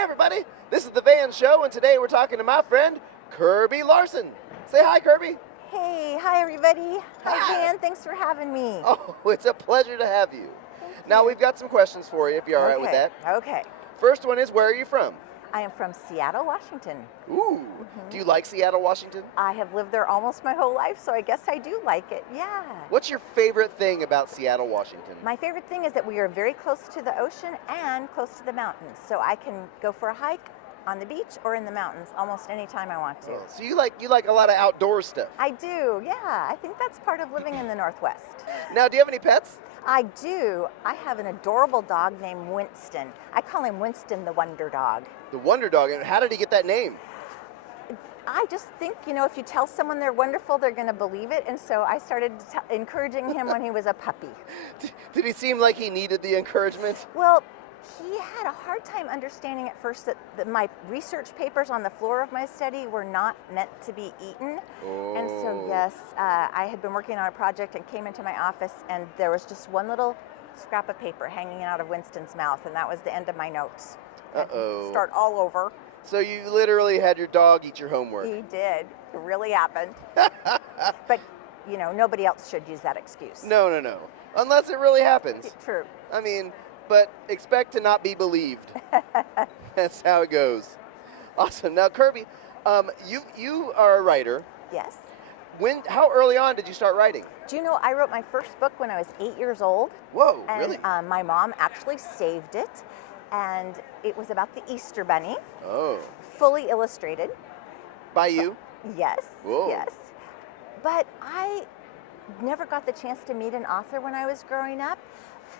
everybody, this is the Van Show, and today we're talking to my friend, Kirby Larson. Say hi, Kirby. Hey, hi everybody. Hi. Van, thanks for having me. Oh, it's a pleasure to have you. Now, we've got some questions for you, if you're all right with that. Okay. First one is, where are you from? I am from Seattle, Washington. Ooh, do you like Seattle, Washington? I have lived there almost my whole life, so I guess I do like it, yeah. What's your favorite thing about Seattle, Washington? My favorite thing is that we are very close to the ocean and close to the mountains, so I can go for a hike on the beach or in the mountains almost any time I want to. Oh, so you like a lot of outdoor stuff? I do, yeah. I think that's part of living in the Northwest. Now, do you have any pets? I do. I have an adorable dog named Winston. I call him Winston the Wonder Dog. The Wonder Dog, and how did he get that name? I just think, if you tell someone they're wonderful, they're going to believe it. And so I started encouraging him when he was a puppy. Did he seem like he needed the encouragement? Well, he had a hard time understanding at first that my research papers on the floor of my study were not meant to be eaten. Oh. And so, yes, I had been working on a project and came into my office, and there was just one little scrap of paper hanging out of Winston's mouth, and that was the end of my notes. Uh-oh. Start all over. So you literally had your dog eat your homework. He did. It really happened. But, nobody else should use that excuse. No. Unless it really happens. True. I mean, but expect to not be believed. That's how it goes. Awesome. Now, Kirby, you are a writer. Yes. How early on did you start writing? Do you know I wrote my first book when I was 8 years old? Whoa, and, really? My mom actually saved it, and it was about the Easter Bunny. Oh. Fully illustrated. By you? Yes. Whoa. Yes. But I never got the chance to meet an author when I was growing up.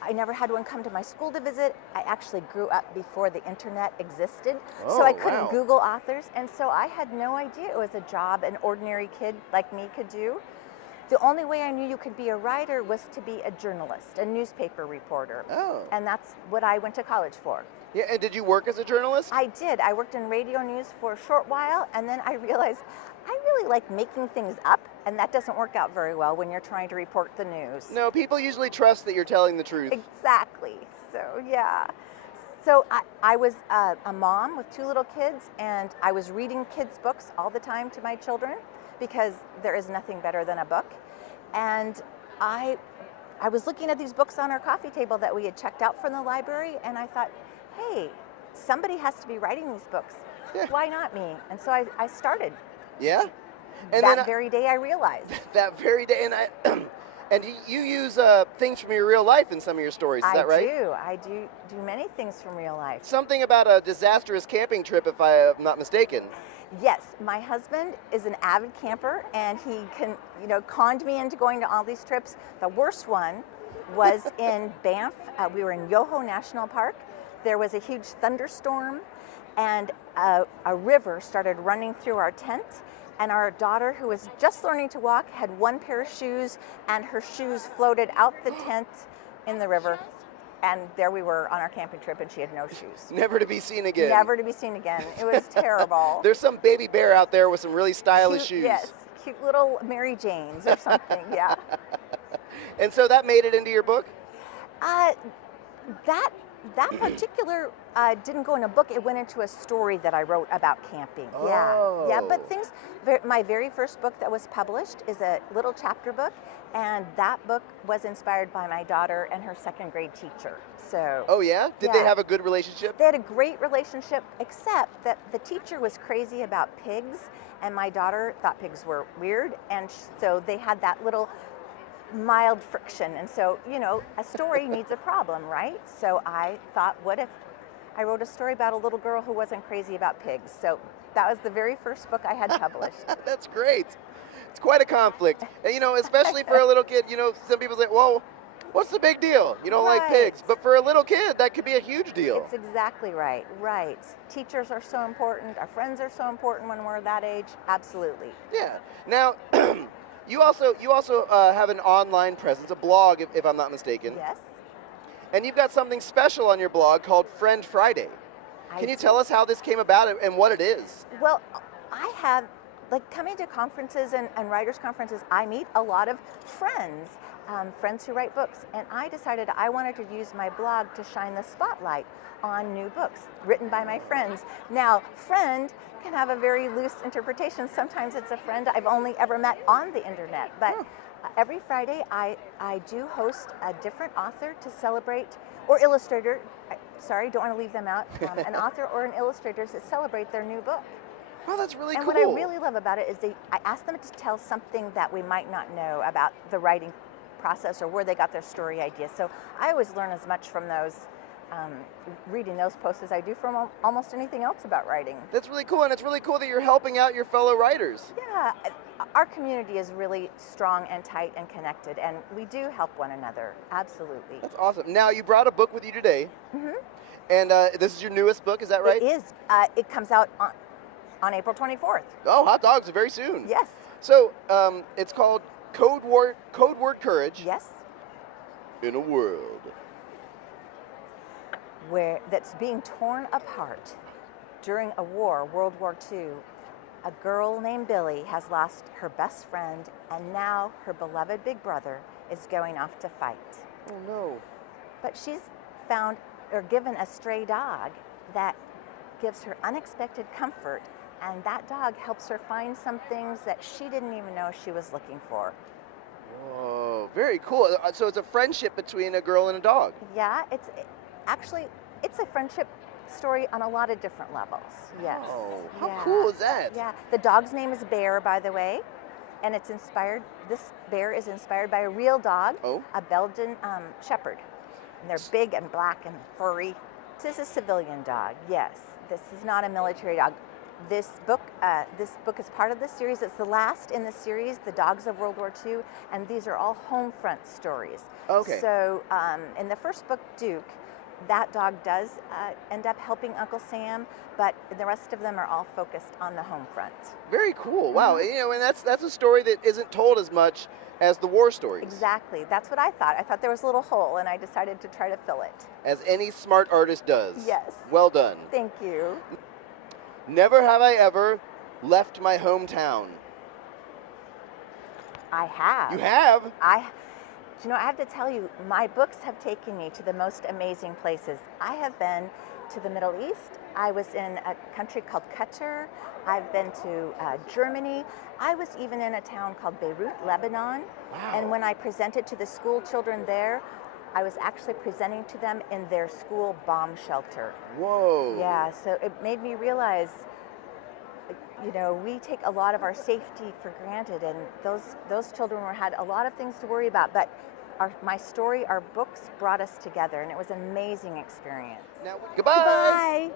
I never had one come to my school to visit. I actually grew up before the internet existed, so I couldn't wow. Google authors, and so I had no idea it was a job an ordinary kid like me could do. The only way I knew you could be a writer was to be a journalist, a newspaper reporter. Oh. And that's what I went to college for. Yeah, and did you work as a journalist? I did. I worked in radio news for a short while, and then I realized I really like making things up, and that doesn't work out very well when you're trying to report the news. No, people usually trust that you're telling the truth. Exactly. So, yeah. So I was a mom with 2 little kids, and I was reading kids' books all the time to my children because there is nothing better than a book. And I was looking at these books on our coffee table that we had checked out from the library, and I thought, hey, somebody has to be writing these books. Yeah. Why not me? And so I started. Yeah? And That very day I realized. That very day, and and you use things from your real life in some of your stories, is that right? I do many things from real life. Something about a disastrous camping trip, if I am not mistaken. Yes, my husband is an avid camper, and he conned me into going to all these trips. The worst one was in Banff. We were in Yoho National Park. There was a huge thunderstorm, and a river started running through our tent, and our daughter, who was just learning to walk, had one pair of shoes, and her shoes floated out the tent in the river. And there we were on our camping trip, and she had no shoes. Never to be seen again. Never to be seen again. It was terrible. There's some baby bear out there with some really stylish shoes. Yes, cute little Mary Janes or something, yeah. And so that made it into your book? That particular didn't go in a book. It went into a story that I wrote about camping. Oh. Yeah. But my very first book that was published is a little chapter book, and that book was inspired by my daughter and her second grade teacher. So. Oh yeah? Did they have a good relationship? They had a great relationship, except that the teacher was crazy about pigs, and my daughter thought pigs were weird, and so they had that little mild friction. And so, a story needs a problem, right? So I thought, what if I wrote a story about a little girl who wasn't crazy about pigs? So that was the very first book I had published. That's great. It's quite a conflict. And, especially for a little kid, some people say, well, what's the big deal? You don't like pigs. But for a little kid, that could be a huge deal. It's exactly right. Right. Teachers are so important. Our friends are so important when we're that age. Absolutely. Yeah. Now, you also have an online presence, a blog, if I'm not mistaken. Yes. And you've got something special on your blog called Friend Friday. Can you tell us how this came about and what it is? Well, I have, coming to conferences and writers' conferences, I meet a lot of friends. friends who write books, and I decided I wanted to use my blog to shine the spotlight on new books written by my friends. Now, friend can have a very loose interpretation. Sometimes it's a friend I've only ever met on the internet, but every Friday I do host a different author to celebrate, or illustrator, sorry, don't want to leave them out, an author or an illustrator to celebrate their new book. Oh, that's really And cool. what I really love about it is I ask them to tell something that we might not know about the writing process or where they got their story ideas. So I always learn as much from those, reading those posts as I do from almost anything else about writing. That's really cool, and it's really cool that you're helping out your fellow writers. Yeah, our community is really strong and tight and connected, and we do help one another, absolutely. That's awesome. Now, you brought a book with you today, and this is your newest book, is that right? It is. It comes out on April 24th. Oh, hot dogs, very soon. Yes. So, it's called Code Word Courage. Yes. In a world that's being torn apart during a war, World War II. A girl named Billy has lost her best friend, and now her beloved big brother is going off to fight. Oh no. But she's found or given a stray dog that gives her unexpected comfort, and that dog helps her find some things that she didn't even know she was looking for. Whoa, very cool. So it's a friendship between a girl and a dog. Yeah, it's a friendship story on a lot of different levels. Yes. Oh, how Yeah. cool is that? Yeah. The dog's name is Bear, by the way, and it's inspired. This bear is inspired by a real dog, a Belgian Shepherd, and they're big and black and furry. This is a civilian dog. Yes. This is not a military dog. This book is part of the series. It's the last in the series, The Dogs of World War II, and these are all home front stories. Okay. So in the first book, Duke, that dog does end up helping Uncle Sam, but the rest of them are all focused on the home front. Very cool. Wow. You know, and that's a story that isn't told as much as the war stories. Exactly. That's what I thought. I thought there was a little hole, and I decided to try to fill it. As any smart artist does. Yes. Well done. Thank you. Never have I ever left my hometown. I have. You have? You know, I have to tell you, my books have taken me to the most amazing places. I have been to the Middle East. I was in a country called Qatar. I've been to Germany. I was even in a town called Beirut, Lebanon. Wow. And when I presented to the school children there, I was actually presenting to them in their school bomb shelter. Whoa. Yeah, so it made me realize, you know, we take a lot of our safety for granted, and those children had a lot of things to worry about, but my story, our books brought us together, and it was an amazing experience. Now, goodbye. Goodbye.